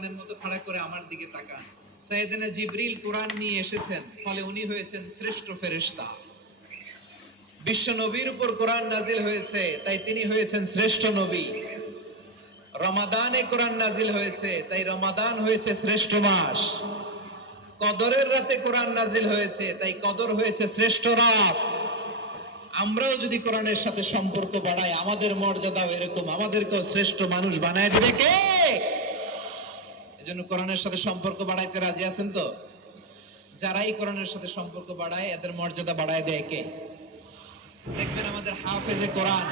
দোকানের মতো খাড়া করে আমার দিকে তাকান। সাইয়েদনা জিবরিল কোরআন নিয়ে এসেছেন, ফলে উনি হয়েছেন শ্রেষ্ঠ ফেরেশতা। বিশ্ব নবীর উপর কোরআন নাজিল হয়েছে, তাই তিনি হয়েছেন শ্রেষ্ঠ নবী। রমাদানে কোরআন নাজিল হয়েছে, তাই রমাদান হয়েছে শ্রেষ্ঠ মাস। কদরের রাতে কোরআন নাজিল হয়েছে, তাই কদর হয়েছে শ্রেষ্ঠ রাত। আমরাও যদি কোরআনের সাথে সম্পর্ক বাড়াই, আমাদের মর্যাদাও এরকম, আমাদেরকেও শ্রেষ্ঠ মানুষ বানায় দিবে কে? এজন্য কোরআনের সাথে সম্পর্ক বাড়াইতে রাজি আছেন তো? যারাই কোরআনের সাথে সম্পর্ক বাড়ায়, এদের মর্যাদা বাড়ায় দেয় কে? দেখবেন আমাদের হাফেজে কোরআন,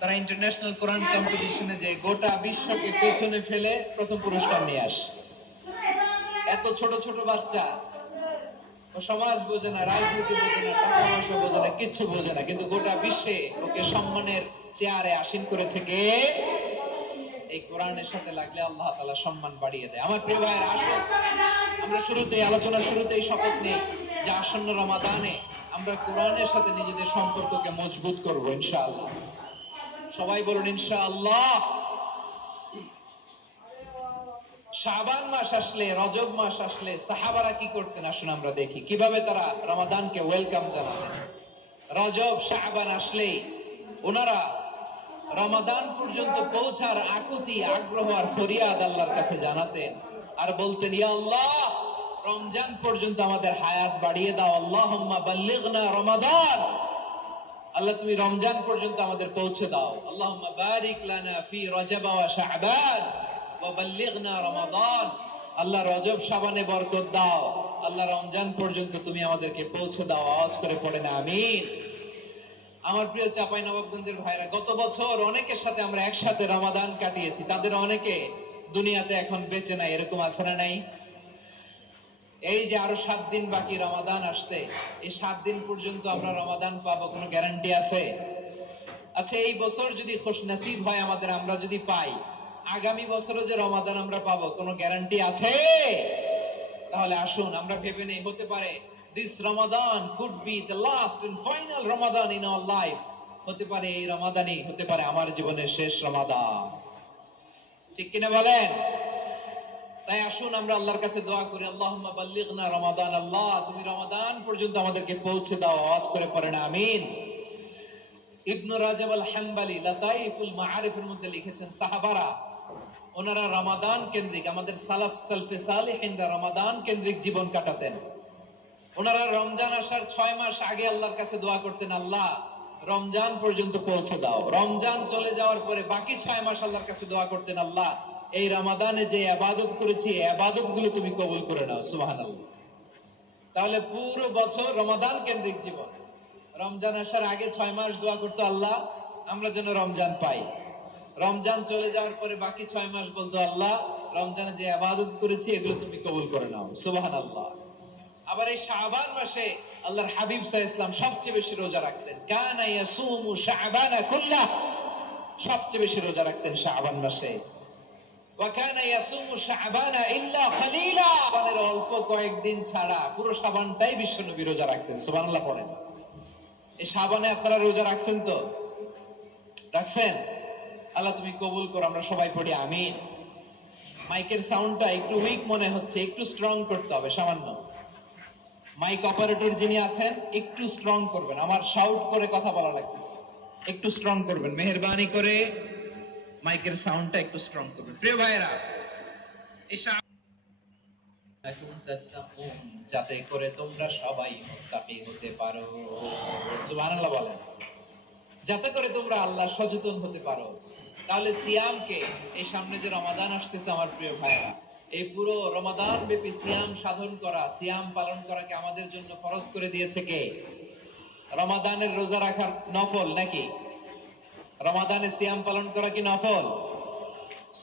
তারা ইন্টারন্যাশনাল কোরআন কম্পিটিশনে যে গোটা বিশ্বকে পেছনে ফেলে প্রথম পুরস্কার নিয়ে আসে। এত ছোট ছোট বাচ্চা, ও সমাজ বোঝে না, রাজনীতি বোঝে না, টাকা পয়সা বোঝে না, কিচ্ছু বোঝে না, কিন্তু গোটা বিশ্বে ওকে সম্মানের চেয়ারে আসীন করেছে কে? এই কোরআনের সাথে লাগলে আল্লাহ তাআলা সম্মান বাড়িয়ে দেয়। আমার প্রিয় ভাইয়েরা, আসুন আমরা শুরুতেই, আলোচনার শুরুতেই শপথ নেই যে আসন্ন রমাদানে আমরা কোরআনের সাথে নিজেদের সম্পর্ককে মজবুত করব ইনশাআল্লাহ। সবাই বলুন ইনশাআল্লাহ। শাবান মাস আসলে, রজব মাস আসলে সাহাবারা কি করতেন আসুন আমরা দেখি কিভাবে তারা রমাদানকে ওয়েলকাম জানাতেন। রজব শাবান আসলেই ওনারা রমাদান পর্যন্ত পৌঁছার আকুতি, আগ্রহ আর ফরিয়াদ আল্লাহর কাছে জানাতেন আর বলতেন, ইয়া আল্লাহ, রমজান পর্যন্ত আমাদের হায়াত বাড়িয়ে দাও। আল্লাহুম্মা বাল্লিগনা রমাদান, আল্লাহ তুমি রমজান পর্যন্ত আমাদের পৌঁছে দাও। আল্লাহুম্মা বারিক লানা ফি রজব ওয়া শাবান ওয়া বাল্লিগনা রমাদান, আল্লাহ রজব শাবানে বরকত দাও, আল্লাহ রমজান পর্যন্ত তুমি আমাদেরকে পৌঁছে দাও। আওয়াজ করে পড়েন আমিন। আমার প্রিয় চাঁপাইনবাবগঞ্জের ভাইরা, গত বছর অনেকের সাথে আমরা একসাথে রমাদান কাটিয়েছি, তাদের অনেকে দুনিয়াতে এখন বেঁচে নাই, এরকম আছে না নাই? এই যে আরো 7 দিন বাকি রমাদান আসতে, এই 7 দিন পর্যন্ত আমরা রমাদান পাবো, কোনো গ্যারান্টি আছে? আচ্ছা, এই বছর যদি খুশনসিব হয় আমাদের, আমরা যদি পাই, আগামী বছরও যে রমাদান আমরা পাবো, কোনো গ্যারান্টি আছে? তাহলে আসুন আমরা ভেবে নেই, হতে পারে this Ramadan could be the last and final Ramadan in our life. হতে পারে এই রমাদানই হতে পারে আমার জীবনের শেষ রমাদান। ঠিক কিনা বলেন? তাই আসুন আমরা আল্লাহর কাছে দোয়া করি, আল্লাহুম্মা বাল্লিগনা রমাদান, আল্লাহ তুমি রমাদান পর্যন্ত আমাদেরকে পৌঁছে দাও। আওয়াজ করে পড়েন আমিন। ইবনে রাজব আল হাম্বলি লাতাইফুল মাআরিফের মধ্যে লিখেছেন, সাহাবারা ওনারা রমাদান কেন্দ্রিক, আমাদের সালাফ সালফে সালিহিনরা রমাদান কেন্দ্রিক জীবন কাটাতেন। ওনারা রমজান আসার 6 মাস আগে আল্লাহর কাছে দোয়া করতেন, আল্লাহ রমজান পর্যন্ত পৌঁছে দাও। রমজান চলে যাওয়ার পরে বাকি 6 মাস আল্লাহর কাছে দোয়া করতেন, আল্লাহ এই রমাদানে যে ইবাদত করেছি, এই ইবাদত গুলো তুমি কবুল করে নাও। সুবহানাল্লাহ। তাহলে পুরো বছর রমাদান কেন্দ্রিক জীবন। রমজান আসার আগে 6 মাস দোয়া করতো, আল্লাহ আমরা যেন রমজান পাই। রমজান চলে যাওয়ার পরে বাকি 6 মাস বলতো, আল্লাহ রমজানে যে ইবাদত করেছি এগুলো তুমি কবুল করে নাও। সুবহানাল্লাহ। আবার এই শাবান মাসে আল্লাহর হাবিব সাল্লাল্লাহু আলাইহি ওয়াসাল্লাম সবচেয়ে বেশি রোজা রাখতেন। কানা ইয়াসুমু শাবানা কুল্লাহ, সবচেয়ে বেশি রোজা রাখতেন শাবান মাসে। ওয়া কানা ইয়াসুমু শাবানা ইল্লা কালিলা, শাবানের অল্প কয়েকদিন ছাড়া পুরো শাবানটাই বিশ্বনবী রোজা রাখতেন। সুবহানাল্লাহ পড়েন। এই শাবানে আপনারা রোজা রাখছেন তো? রাখছেন? আল্লাহ তুমি কবুল করো, আমরা সবাই পড়ি আমিন। মাইকের সাউন্ডটা একটু উইক মনে হচ্ছে, একটু স্ট্রং করতে হবে সামান্য। মাইক অপারেটর যিনি আছেন একটু স্ট্রং করবেন, আমার শাউট করে কথা বলা লাগতেছে, একটু স্ট্রং করবেন মেহেরবানি করে, মাইকের সাউন্ডটা একটু স্ট্রং করবেন। প্রিয় ভাইরা, যাতে করে তোমরা সবাই মুত্তাকি হতে পারো। সুবহানাল্লাহ বলেন। যাতে করে তোমরা আল্লাহ সচেতন হতে পারো। তাহলে সিয়ামকে, এই সামনে যে রমাদান আসতেছে আমার প্রিয় ভাইরা, এই পুরো রমাদান ব্যাপী সিয়াম সাধন করা, সিয়াম পালন করাকে আমাদের জন্য ফরজ করে দিয়েছে কে? রমাদানের রোজা রাখার নফল নাকি? রমাদানের সিয়াম পালন করা কি নফল?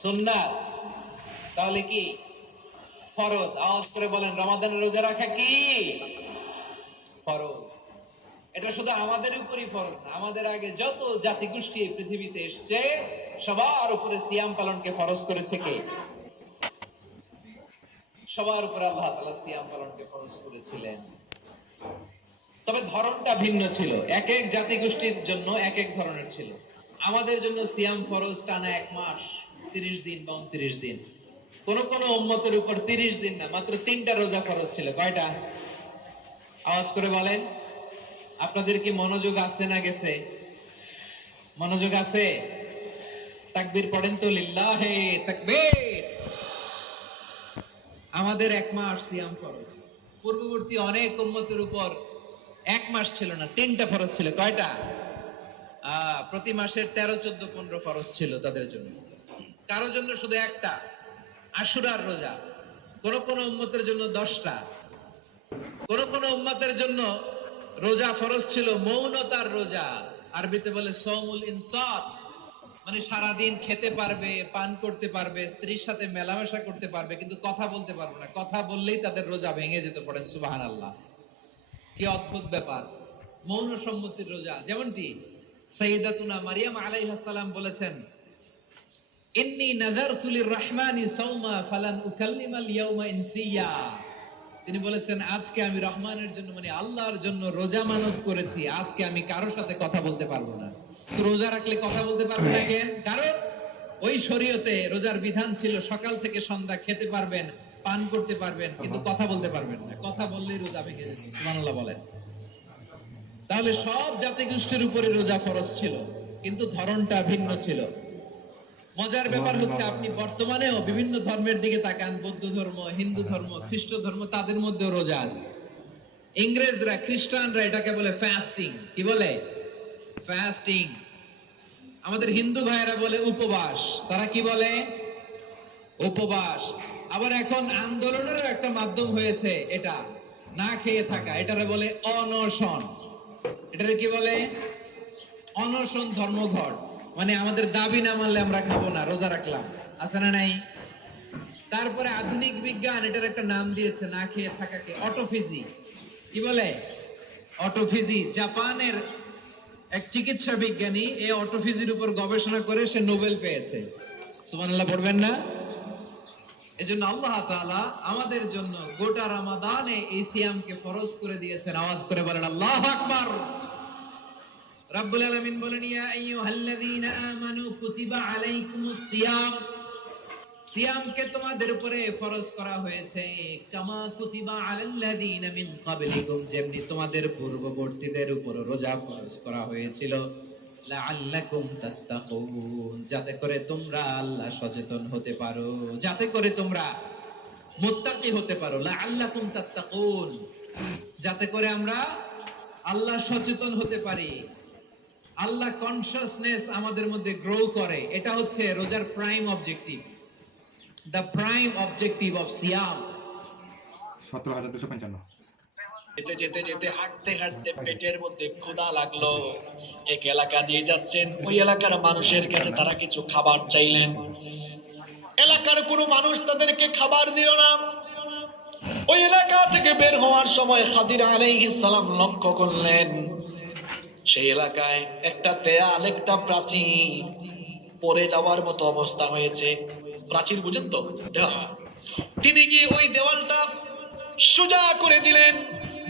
সুন্নাত? তাহলে কি ফরজ? আওয়াজ করে বলেন, রমাদানের রোজা রাখা কি ফরজ? এটা শুধু আমাদের উপরই ফরজ না, আমাদের আগে যত জাতিগোষ্ঠী এই পৃথিবীতে এসছে সবার উপরে সিয়াম পালনকে ফরজ করেছে কে? সবার উপরে আল্লাহ তাআলা সিয়াম পালনকে ফরজ করেছিলেন। তবে ধরনটা ভিন্ন ছিল, এক এক জাতিগোষ্ঠীর জন্য এক এক ধরনের ছিল। আমাদের জন্য সিয়াম ফরজ টানা 1 মাস 30 দিন বা 29 দিন। কোন কোন উম্মতের উপর 30 দিন না, মাত্র 3টা রোজা ফরজ ছিল। কয়টা? আওয়াজ করে বলেন। আপনাদের কি মনোযোগ আছে না গেছে? মনোযোগ আছে? তাকবীর পড়েন তো, লিল্লাহে তাকবীর। আমাদের 1 মাস সিয়াম ফরজ। পূর্ববর্তী অনেক উম্মতের উপর 1 মাস ছিল না, 3টা ফরজ ছিল। কয়টা? প্রতি মাসের 13, 14, 15 ফরজ ছিল তাদের জন্য। কারো জন্য শুধু একটা, আশুরার রোজা। কোন কোন উম্মতের জন্য 10টা। কোন কোন উম্মতের জন্য রোজা ফরজ ছিল মৌনতার রোজা, আরবিতে বলে সৌমুল ইনসাত, মানে সারাদিন খেতে পারবে, পান করতে পারবে, স্ত্রীর সাথে মেলামেশা করতে পারবে, কিন্তু কথা বলতে পারবে না। কথা বললেই তাদের রোজা ভেঙে যেত। পড়েন সুবহানাল্লাহ। কি অদ্ভুত ব্যাপার! মৌন সম্মতির রোজা। যেমনটি সাইয়্যিদাতুনা মারিয়াম আলাইহিস সালাম বলেছেন, ইন্নী নাযারতু লির-রাহমানি সাওমা ফালান উকাল্লিমাল ইয়াওমা ইনসিয়া। তিনি বলেছেন, আজকে আমি রহমানের জন্য, মানে আল্লাহর জন্য রোজা মানত করেছি, আজকে আমি কারোর সাথে কথা বলতে পারবো না। তো রোজা রাখলে কথা বলতে পারবে না কেন? কারণ ওই শরীয়তে রোজার বিধান ছিল সকাল থেকে সন্ধ্যা খেতে পারবেন, পান করতে পারবেন, কিন্তু কথা বলতে পারবেন না। কথা বললেই রোজা ভেঙে যেত। সুবহানাল্লাহ বলেন। তাহলে সব জাতিগোষ্ঠীর উপরে রোজা ফরজ ছিল, কিন্তু ধরনটা ভিন্ন ছিল। মজার ব্যাপার হচ্ছে, আপনি বর্তমানেও বিভিন্ন ধর্মের দিকে তাকান, বৌদ্ধ ধর্ম, হিন্দু ধর্ম, খ্রিস্ট ধর্ম, তাদের মধ্যেও রোজা আছে। ইংরেজরা, খ্রিস্টানরা এটাকে বলে ফাস্টিং। কি বলে? ফাস্টিং। আমাদের হিন্দু ভাইয়েরা বলে উপবাস। তারা কি বলে? উপবাস। আবার এখন আন্দোলনেরও একটা মাধ্যম হয়েছে এটা, না খেয়ে থাকা। এটারে বলে অনশন। এটারে কি বলে? অনশন ধর্মঘট। মানে আমাদের দাবি না মানলে আমরা খাবো না, রোজা রাখলাম। আছে না নাই? তারপরে আধুনিক বিজ্ঞান এটার একটা নাম দিয়েছে না খেয়ে থাকাকে, অটোফেজি। কি বলে? অটোফেজি। জাপানের এক চিকিৎসা বিজ্ঞানী এই অটোফেজির উপর গবেষণা করে সে নোবেল পেয়েছে। সুবহানাল্লাহ পড়বেন না? এজন্য আল্লাহ তাআলা আমাদের জন্য গোটা রমাদানে এই সিয়ামকে ফরজ করে দিয়েছেন। আওয়াজ করে বলেন আল্লাহু আকবার। রাব্বুল আলামিন বলেন, ইয়া আইয়ুহাল্লাযীনা আমানু কুতিবা আলাইকুমুস সিয়াম। সিয়ামকে তোমাদের উপরে ফরজ করা হয়েছে, কামা কুতিবা আলাল্লাযীনা মিন ক্বাবলিকুম, যেমনি তোমাদের পূর্ববর্তীদের উপর রোজা ফরজ করা হয়েছিল, লাআল্লাকুম তাত্তাকুন, যাতে করে তোমরা আল্লাহ সচেতন হতে পারো, যাতে করে তোমরা মুত্তাকি হতে পারো। লাআল্লাকুম তাত্তাকুন, যাতে করে আমরা আল্লাহ সচেতন হতে পারি, আল্লাহ কনসিয়াসনেস আমাদের মধ্যে গ্রো করে। এটা হচ্ছে রোজার prime objective, the prime objective of সিয়াম। 17,255। যেতে যেতে যেতে হাঁটতে হাঁটতে পেটের মধ্যে ক্ষুধা লাগলো। এক এলাকা দিয়ে যাচ্ছেন, ওই এলাকার মানুষের কাছে তারা কিছু খাবার চাইলেন। এলাকার কোনো মানুষ তাদেরকে খাবার দিল না। ওই এলাকা থেকে বের হওয়ার সময় খাদির আলাইহিস সালাম লক্ষ্য করলেন, সেই এলাকায় একটা দেয়াল, একটা প্রাচীর পড়ে যাওয়ার মতো অবস্থা হয়েছে। প্রাচীর বুঝেন তো? তিনি গিয়ে ওই দেওয়ালটা সোজা করে দিলেন।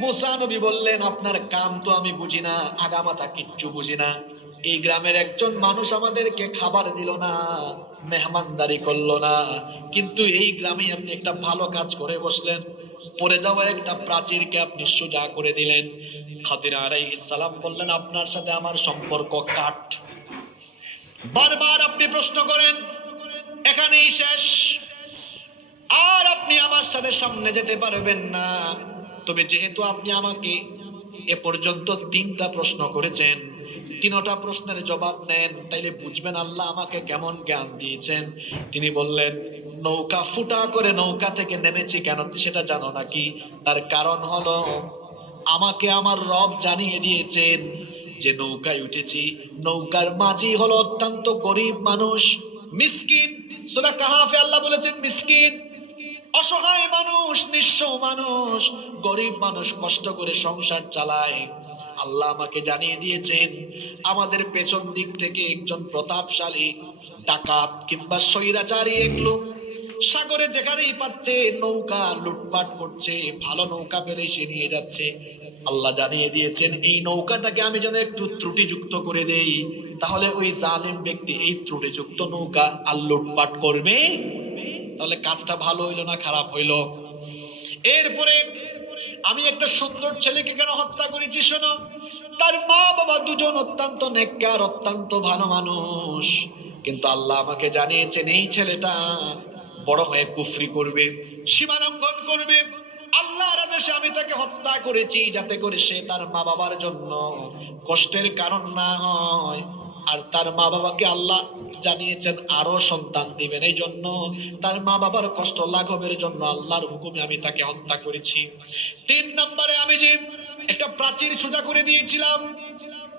মুসা নবী বললেন, আপনার কাম তো আমি বুঝি না, আগামাথা কিচ্ছু বুঝি না। এই গ্রামের একজন মানুষ আমাদেরকে খাবার দিল না, মেহমানদারি করলো না, কিন্তু এই গ্রামে আপনি একটা ভালো কাজ করে বসলেন, পড়ে যাওয়া একটা প্রাচীরকে আপনি সোজা করে দিলেন। খাদির আলাইহিস সালাম বললেন, আপনার সাথে আমার সম্পর্ক কাট। বারবার আপনি প্রশ্ন করেন, এখানেই শেষ, আর আপনি আমার সাথে সামনে যেতে পারবেন না। তবে যেহেতু আপনি আমাকে এ পর্যন্ত 3টা প্রশ্ন করেছেন, 3টা প্রশ্নের জবাব নেন, তাইলে বুঝবেন আল্লাহ আমাকে কেমন জ্ঞান দিয়েছেন। তিনি বললেন, নৌকা ফুটা করে নৌকা থেকে নেমেছি কেন সেটা জানো নাকি? তার কারণ হলো, আমাকে আমার রব জানিয়ে দিয়েছেন যে নৌকায় উঠেছি, নৌকার মাঝি হলো অত্যন্ত গরিব মানুষ, মিসকিন। সূরা কাহাফে আল্লাহ বলেছেন মিসকিন, অসহায় মানুষ, নিঃস্ব মানুষ, গরিব মানুষ কষ্ট করে সংসার চালায়। আল্লাহ আমাকে জানিয়ে দিয়েছেন আমাদের পেছন দিক থেকে একজন প্রতাপশালী ডাকাত কিংবা স্বৈরাচারী এক লোক সাগরে যেখানেই পাচ্ছে নৌকা লুটপাট করছে, ভালো নৌকা পেলে সে নিয়ে যাচ্ছে। আল্লাহ জানিয়ে দিয়েছেন এই নৌকাটাকে আমি যেন একটু ত্রুটিযুক্ত করে দেই, তাহলে ওই জালেম ব্যক্তি এই ত্রুটিযুক্ত নৌকা আর লুটপাট করবে তাহলে কাজটা ভালো হইলো না খারাপ হইলো? এরপরে আমি একটা সুন্দর ছেলেকে কেন হত্যা করেছি শোনো, তার মা বাবা দুজন অত্যন্ত নেককার, অত্যন্ত ভালো মানুষ, কিন্তু আল্লাহ আমাকে জানিয়েছেন এই ছেলেটা বড় হয়ে কুফরি করবে, সীমা লঙ্ঘন করবে। আল্লাহর আদেশে আমি তাকে হত্যা করেছি যাতে করে সে তার মা বাবার জন্য কষ্টের কারণ না হয়। আর তার মা বাবাকে আল্লাহ জানিয়েছেন আরো সন্তান দিবেন, এই জন্য তার মা বাবার কষ্ট লাঘবের জন্য আল্লাহর হুকুমে আমি তাকে হত্যা করেছি। 3 নম্বরে আমি যে একটা প্রাচীর সোজা করে দিয়েছিলাম,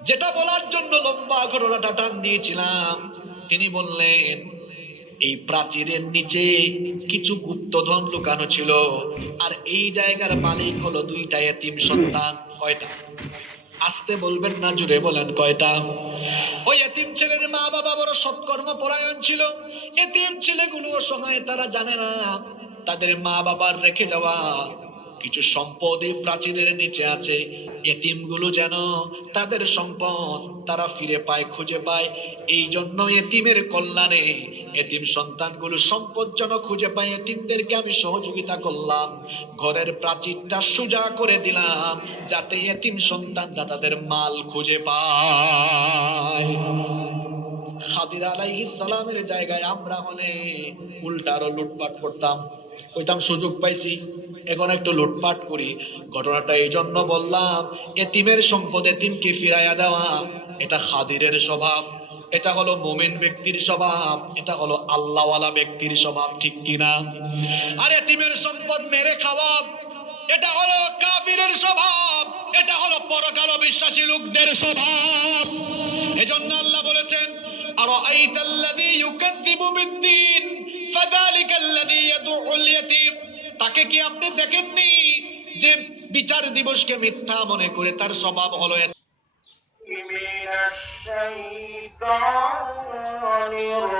যেটা বলার জন্য লম্বা ঘটনাটা টান দিয়েছিলাম, তিনি বললেন এই প্রাচীরের নিচে কিছু গুপ্তধন লুকানো ছিল, আর এই জায়গার মালিক হলো 2টা এতিম সন্তান। কয়টা? আসতে বলবেন না, জুড়ে বলেন কয়টা? ওই এতিম ছেলের মা বাবা বড় সৎকর্ম পরায়ণ ছিল। এতিম ছেলেগুলো অসহায়, তারা জানে না তাদের মা বাবার রেখে যাওয়া কিছু সম্পদ এই প্রাচীরের নিচে আছে। এতিমগুলো যেন তাদের সম্পদ তারা ফিরে পায়, খুঁজে পায়। এই জন্য এতিমের কল্যাণে এতিম সন্তানগুলো সম্পদ যেন খুঁজে পায়, এতিমদেরকে আমি সহযোগিতা করলাম, ঘরের প্রাচীরটা সোজা করে দিলাম যাতে এতিম সন্তানরা তাদের মাল খুঁজে পায়। খাদির আলাইহিস সালামের জায়গায় আমরা হলে উল্টা আরো লুটপাট করতাম, কইতাম সুযোগ পাইছি এখন একটু লুটপাট করি। ঘটনাটা এই জন্য বললাম, এতিমের সম্পদ এতিমকে ফিরাইয়া দেওয়া এটা খাদিরের স্বভাব, এটা হলো মুমিন ব্যক্তির স্বভাব, এটা হলো আল্লাহওয়ালা ব্যক্তির স্বভাব, ঠিক কিনা? আর এতিমের সম্পদ মেরে খাওয়া এটা হলো কাফিরের স্বভাব, এটা হলো পরকাল বিশ্বাসী লোকদের স্বভাব। এজন্য আল্লাহ বলেছেন আরাআইতাল্লাযী ইউকাযযিবু বিদ্দীন ফাযালিকাল্লাযী ইয়াদউল ইয়াতীম। তাকে কি আপনি দেখেননি যে বিচার দিবসকে মিথ্যা মনে করে তার স্বভাব হলো من الشيطان الرجيم